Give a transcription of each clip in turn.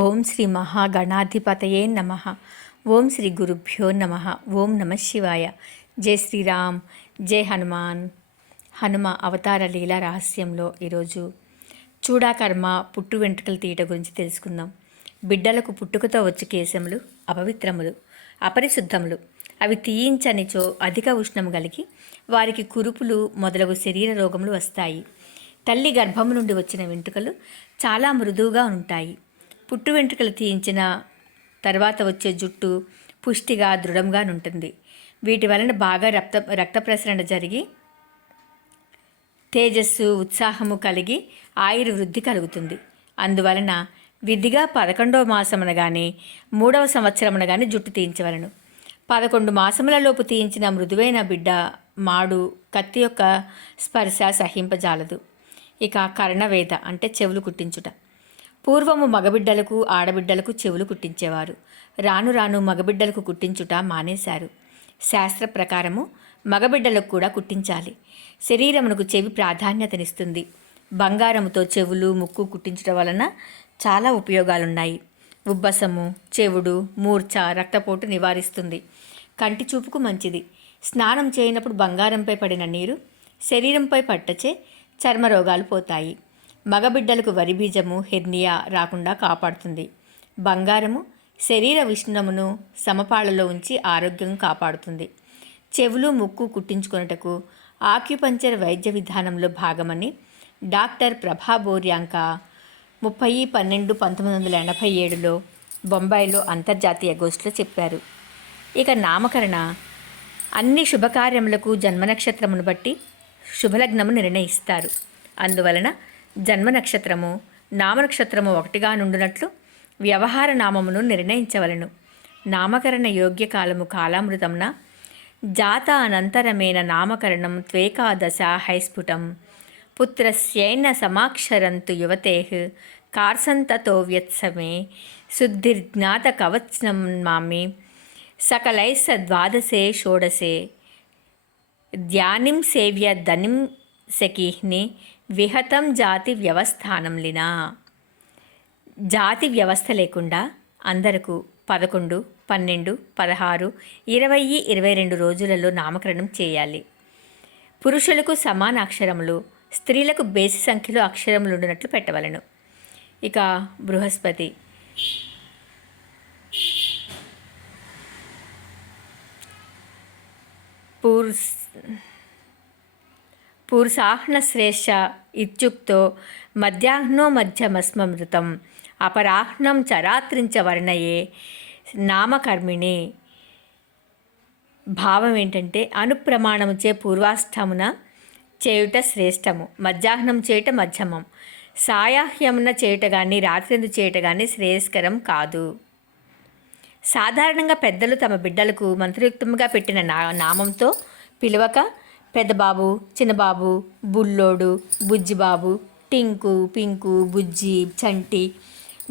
ఓం శ్రీ మహాగణాధిపతయే నమ. ఓం శ్రీ గురుభ్యో నమ. ఓం నమ శివాయ. జై శ్రీరామ్, జై హనుమాన్. హనుమ అవతార లీలా రహస్యంలో ఈరోజు చూడాకర్మ పుట్టు వెంట్రుకలు తీయట గురించి తెలుసుకుందాం. బిడ్డలకు పుట్టుకతో వచ్చే కేశములు అపవిత్రములు, అపరిశుద్ధములు. అవి తీయించనిచో అధిక ఉష్ణం కలిగి వారికి కురుపులు మొదలగు శరీర రోగములు వస్తాయి. తల్లి గర్భము నుండి వచ్చిన వెంట్రుకలు చాలా మృదువుగా ఉంటాయి. పుట్టు వెంట్రుకలు తీయించిన తర్వాత వచ్చే జుట్టు పుష్టిగా దృఢంగా ఉంటుంది. వీటి వలన బాగా రక్త ప్రసరణ జరిగి తేజస్సు ఉత్సాహము కలిగి ఆయుర్వృద్ధి కలుగుతుంది. అందువలన విధిగా 11వ మాసమున కానీ 3వ సంవత్సరమున కానీ జుట్టు తీయించవలను. 11 మాసములలోపు తీయించిన మృదువైన బిడ్డ మాడు కత్తి యొక్క స్పర్శ సహింపజాలదు. ఇక కర్ణవేద అంటే చెవులు కుట్టించుట. పూర్వము మగబిడ్డలకు ఆడబిడ్డలకు చెవులు కుట్టించేవారు. రాను రాను మగబిడ్డలకు కుట్టించుట మానేశారు. శాస్త్ర ప్రకారము మగబిడ్డలకు కూడా కుట్టించాలి. శరీరమునకు చెవి ప్రాధాన్యతనిస్తుంది. బంగారముతో చెవులు ముక్కు కుట్టించడం వలన చాలా ఉపయోగాలున్నాయి. ఉబ్బసము, చెవుడు, మూర్ఛ, రక్తపోటు నివారిస్తుంది. కంటి చూపుకు మంచిది. స్నానం చేయనప్పుడు బంగారంపై పడిన నీరు శరీరంపై పట్టచే చర్మరోగాలు పోతాయి. మగబిడ్డలకు వరిబీజము, హెర్నియా రాకుండా కాపాడుతుంది. బంగారము శరీర విష్ణమును సమపాళ్లలో ఉంచి ఆరోగ్యం కాపాడుతుంది. చెవులు ముక్కు కుట్టించుకొనుటకు ఆక్యుపంచర్ వైద్య విధానంలో భాగమని డాక్టర్ ప్రభా బోర్యాంక 30/12/1987లో బొంబాయిలో అంతర్జాతీయ గోష్ఠిలో చెప్పారు. ఇక నామకరణ అన్ని శుభకార్యములకు జన్మనక్షత్రమును బట్టి శుభలగ్నము నిర్ణయిస్తారు. అందువలన జన్మనక్షత్రము నామనక్షత్రము ఒకటిగా నుండునట్లు వ్యవహార నామమును నిర్ణయించవలను. నామకరణ యోగ్య కాలము కాలామృతంన జాత అనంతరమేన నామకరణం త్వేకాదశ హైస్ఫుటం పుత్రస్యైన సమాక్షరంతు యువతే కార్సంతతో వ్యత్సమే శుద్ధిర్జ్ఞాత కవచనం మామి సకలైస్స ద్వాదశే షోడశే ధ్యానిం సేవ్య ధనిం శకీహ్ని విహతం జాతి వ్యవస్థానం లినా. జాతి వ్యవస్థ లేకుండా అందరకు 11, 12, 16, 20, 22 రోజులలో నామకరణం చేయాలి. పురుషులకు సమాన అక్షరములు, స్త్రీలకు బేసి సంఖ్యలో అక్షరములు ఉండినట్లు పెట్టవలను. ఇక బృహస్పతి పూర్సాహ్నశ్రేష్ఠ ఇత్యుక్తో మధ్యాహ్నో మధ్యమస్మృతం అపరాహ్నం చరాత్రించ వర్ణయే నామకర్మిణి. భావం ఏంటంటే అనుప్రమాణముచే పూర్వాష్టమున చేయుట శ్రేష్టము, మధ్యాహ్నం చేయుట మధ్యమం, సాయాహ్యమున చేయుట కానీ రాత్రిందు చేయుట కానీ శ్రేయస్కరం కాదు. సాధారణంగా పెద్దలు తమ బిడ్డలకు మంత్రయుక్తముగా పెట్టిన నామంతో పిలవక పెద్దబాబు, చిన్నబాబు, బుల్లోడు, బుజ్జిబాబు, టింకు, పింకు, బుజ్జి, చంటి,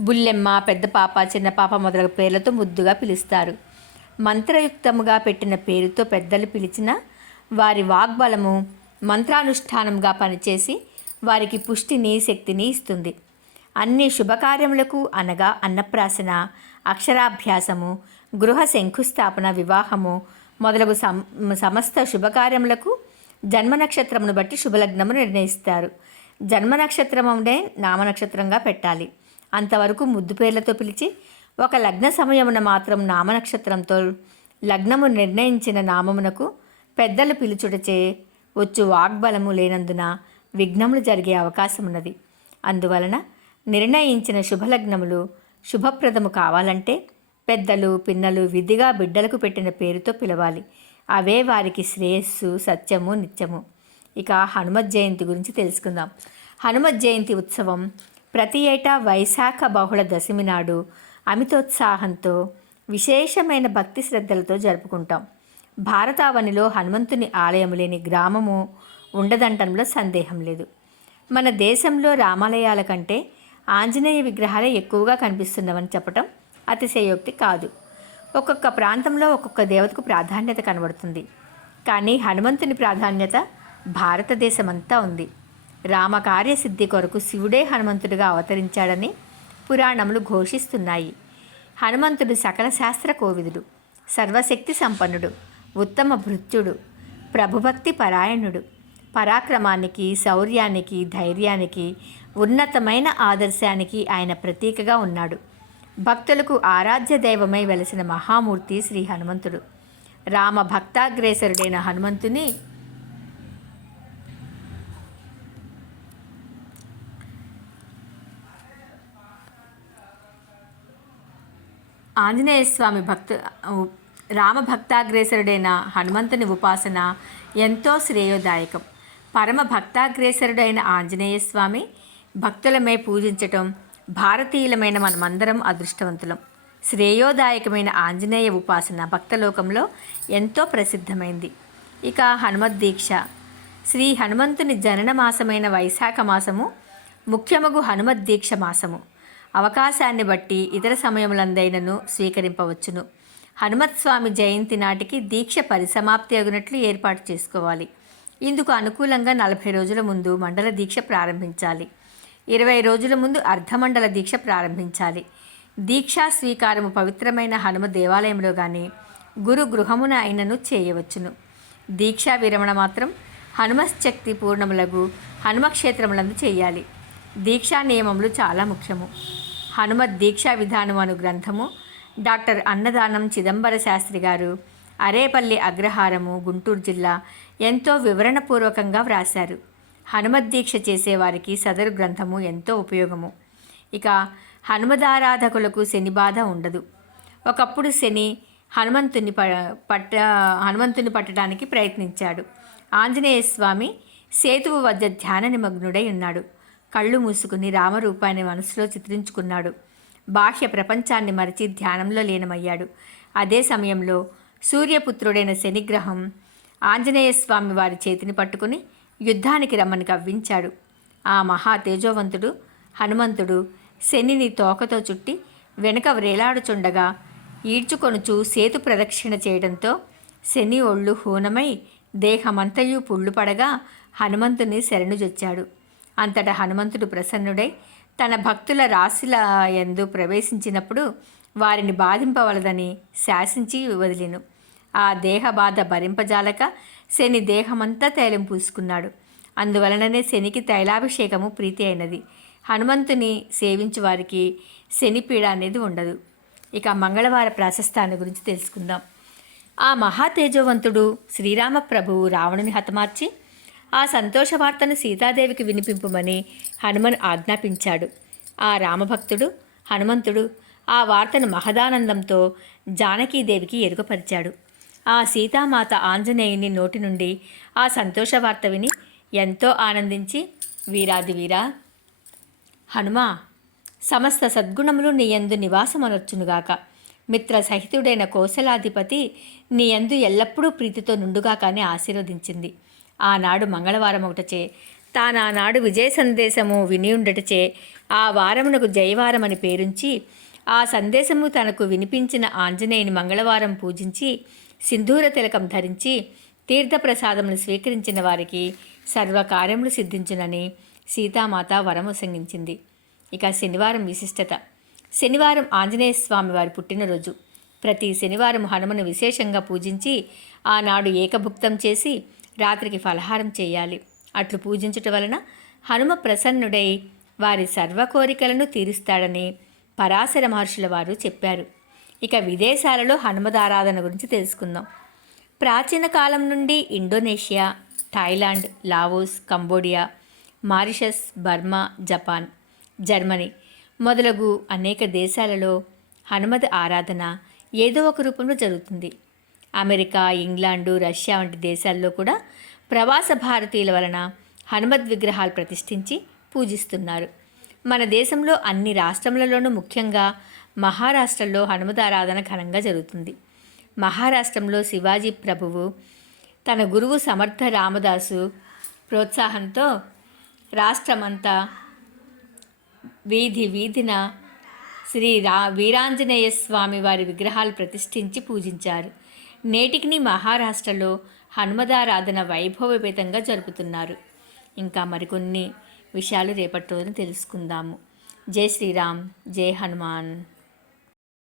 బుల్లెమ్మ, పెద్ద పాప, చిన్న పాప మొదలగు పేర్లతో ముద్దుగా పిలుస్తారు. మంత్రయుక్తముగా పెట్టిన పేరుతో పెద్దలు పిలిచిన వారి వాగ్బలము మంత్రానుష్ఠానంగా పనిచేసి వారికి పుష్టిని, శక్తిని ఇస్తుంది. అన్ని శుభకార్యములకు అనగా అన్నప్రాసన, అక్షరాభ్యాసము, గృహ శంకుస్థాపన, వివాహము మొదలగు సమస్త శుభకార్యములకు జన్మనక్షత్రమును బట్టి శుభలగ్నము నిర్ణయిస్తారు. జన్మనక్షత్రమునే నామనక్షత్రంగా పెట్టాలి. అంతవరకు ముద్దు పేర్లతో పిలిచి ఒక లగ్న సమయమున మాత్రం నామనక్షత్రంతో లగ్నము నిర్ణయించిన నామమునకు పెద్దలు పిలుచుటచే వచ్చు వాగ్బలము లేనందున విఘ్నములు జరిగే అవకాశం ఉన్నది. అందువలన నిర్ణయించిన శుభలగ్నములు శుభప్రదము కావాలంటే పెద్దలు పిన్నలు విధిగా బిడ్డలకు పెట్టిన పేరుతో పిలవాలి. అవే వారికి శ్రేయస్సు, సత్యము, నిత్యము. ఇక హనుమత్ జయంతి గురించి తెలుసుకుందాం. హనుమత్ జయంతి ఉత్సవం ప్రతి ఏటా వైశాఖ బహుళ దశమి నాడు అమితోత్సాహంతో విశేషమైన భక్తి శ్రద్ధలతో జరుపుకుంటాం. భారతావనిలో హనుమంతుని ఆలయం లేని గ్రామము ఉండదంటంలో సందేహం లేదు. మన దేశంలో రామాలయాల కంటే ఆంజనేయ విగ్రహాలే ఎక్కువగా కనిపిస్తున్నవని చెప్పటం అతిశయోక్తి కాదు. ఒక్కొక్క ప్రాంతంలో ఒక్కొక్క దేవతకు ప్రాధాన్యత కనబడుతుంది. కానీ హనుమంతుని ప్రాధాన్యత భారతదేశమంతా ఉంది. రామకార్యసిద్ధి కొరకు శివుడే హనుమంతుడిగా అవతరించాడని పురాణములు ఘోషిస్తున్నాయి. హనుమంతుడు సకల శాస్త్ర కోవిదుడు, సర్వశక్తి సంపన్నుడు, ఉత్తమ భృత్యుడు, ప్రభుభక్తి పరాయణుడు, పరాక్రమానికి, శౌర్యానికి, ధైర్యానికి, ఉన్నతమైన ఆదర్శానికి ఆయన ప్రతీకగా ఉన్నాడు. భక్తులకు ఆరాధ్య దైవమై వెలసిన మహామూర్తి శ్రీ హనుమంతుడు. రామ భక్తాగ్రేసరుడైన హనుమంతుని ఆంజనేయస్వామి రామభక్తాగ్రేసరుడైన హనుమంతుని ఉపాసన ఎంతో శ్రేయోదాయకం. పరమ భక్తాగ్రేసరుడైన ఆంజనేయస్వామి భక్తులమే పూజించటం భారతీయులమైన మనమందరం అదృష్టవంతులం. శ్రేయోదాయకమైన ఆంజనేయ ఉపాసన భక్తలోకంలో ఎంతో ప్రసిద్ధమైంది. ఇక హనుమద్దీక్ష. శ్రీ హనుమంతుని జనన మాసమైన వైశాఖ మాసము ముఖ్యమగు హనుమద్దీక్ష మాసము. అవకాశాన్ని బట్టి ఇతర సమయములందైనను స్వీకరింపవచ్చును. హనుమత్స్వామి జయంతి నాటికి దీక్ష పరిసమాప్తి అగునట్లు ఏర్పాటు చేసుకోవాలి. ఇందుకు అనుకూలంగా 40 రోజుల ముందు మండల దీక్ష ప్రారంభించాలి. 20 రోజుల ముందు అర్ధమండల దీక్ష ప్రారంభించాలి. దీక్షా స్వీకారము పవిత్రమైన హనుమ దేవాలయంలో కానీ గురు గృహమున అయినను చేయవచ్చును. దీక్షా విరమణ మాత్రం హనుమశక్తి పూర్ణములగు హనుమక్షేత్రములందు చేయాలి. దీక్షా నియమములు చాలా ముఖ్యము. హనుమత్ దీక్షా విధానం అను గ్రంథము డాక్టర్ అన్నదానం చిదంబర శాస్త్రి గారు అరేపల్లి అగ్రహారము గుంటూరు జిల్లా ఎంతో వివరణపూర్వకంగా వ్రాశారు. హనుమద్దీక్ష చేసేవారికి సదరు గ్రంథము ఎంతో ఉపయోగము. ఇక హనుమదారాధకులకు శని బాధ ఉండదు. ఒకప్పుడు శని హనుమంతుని పట్టడానికి ప్రయత్నించాడు. ఆంజనేయస్వామి సేతువు వద్ద ధ్యాన నిమగ్నుడై ఉన్నాడు. కళ్ళు మూసుకుని రామరూపాన్ని మనసులో చిత్రించుకున్నాడు. బాహ్య ప్రపంచాన్ని మరచి ధ్యానంలో లీనమయ్యాడు. అదే సమయంలో సూర్యపుత్రుడైన శనిగ్రహం ఆంజనేయస్వామి వారి చేతిని పట్టుకుని యుద్ధానికి రమ్మని కవ్వించాడు. ఆ మహా తేజోవంతుడు హనుమంతుడు శనిని తోకతో చుట్టి వెనుక వ్రేలాడుచుండగా ఈడ్చుకొనుచు సేతు ప్రదక్షిణ చేయడంతో శని ఒళ్ళు హూనమై దేహమంతయు పుళ్ళు పడగా హనుమంతుని శరణుజొచ్చాడు. అంతటా హనుమంతుడు ప్రసన్నుడై తన భక్తుల రాశుల యందు ప్రవేశించినప్పుడు వారిని బాధింపవలదని శాసించి వదిలిను. ఆ దేహ బాధ భరింపజాలక శని దేహమంతా తైలం పూసుకున్నాడు. అందువలననే శనికి తైలాభిషేకము ప్రీతి అయినది. హనుమంతుని సేవించు వారికి శనిపీడ అనేది ఉండదు. ఇక మంగళవార ప్రాశస్తాన్ని గురించి తెలుసుకుందాం. ఆ మహా తేజోవంతుడు శ్రీరామ ప్రభువు రావణుని హతమార్చి ఆ సంతోష వార్తను సీతాదేవికి వినిపింపుమని హనుమన్ ఆజ్ఞాపించాడు. ఆ రామభక్తుడు హనుమంతుడు ఆ వార్తను మహదానందంతో జానకీదేవికి ఎరుకపరిచాడు. ఆ సీతామాత ఆంజనేయుని నోటి నుండి ఆ సంతోష వార్త విని ఎంతో ఆనందించి, వీరాది వీరా హనుమా, సమస్త సద్గుణములు నీయందు నివాసమనొచ్చునుగాక. మిత్ర సహితుడైన కోసలాధిపతి నీయందు ఎల్లప్పుడూ ప్రీతితో నుండుగాక అని ఆశీర్వదించింది. ఆనాడు మంగళవారం ఒకటచే తానానాడు విజయ సందేశము వినియుండటచే ఆ వారమునకు జయవారమని పేరుంచి ఆ సందేశము తనకు వినిపించిన ఆంజనేయుని మంగళవారం పూజించి సింధూర తిలకం ధరించి తీర్థప్రసాదమును స్వీకరించిన వారికి సర్వకార్యములు సిద్ధించునని సీతామాత వరమొసంగించింది. ఇక శనివారం విశిష్టత. శనివారం ఆంజనేయ స్వామి వారి పుట్టినరోజు. ప్రతి శనివారం హనుమను విశేషంగా పూజించి ఆనాడు ఏకభుక్తం చేసి రాత్రికి ఫలహారం చేయాలి. అట్లు పూజించుట వలన హనుమ ప్రసన్నుడై వారి సర్వ కోరికలను తీరుస్తాడని పరాశర మహర్షుల వారు చెప్పారు. ఇక విదేశాలలో హనుమదారాధన గురించి తెలుసుకుందాం. ప్రాచీన కాలం నుండి Indonesia, Thailand, Laos, Cambodia, Mauritius, Burma, Japan, Germany మొదలగు అనేక దేశాలలో హనుమద్ ఆరాధన ఏదో ఒక రూపంలో జరుగుతుంది. అమెరికా, ఇంగ్లాండు, రష్యా వంటి దేశాల్లో కూడా ప్రవాస భారతీయుల వలన హనుమద్ విగ్రహాలు ప్రతిష్ఠించి పూజిస్తున్నారు. మన దేశంలో అన్ని రాష్ట్రములలోనూ ముఖ్యంగా మహారాష్ట్రలో హనుమదారాధన ఘనంగా జరుగుతుంది. మహారాష్ట్రంలో శివాజీ ప్రభువు తన గురువు సమర్థ రామదాసు ప్రోత్సాహంతో రాష్ట్రమంతా వీధి వీధిన వీరాంజనేయ స్వామి వారి విగ్రహాలు ప్రతిష్ఠించి పూజించారు. నేటికి మహారాష్ట్రలో హనుమదారాధన వైభవపేతంగా జరుపుతున్నారు. ఇంకా మరికొన్ని విషయాలు రేపటి రోజున తెలుసుకుందాము. జై శ్రీరామ్, జై హనుమాన్.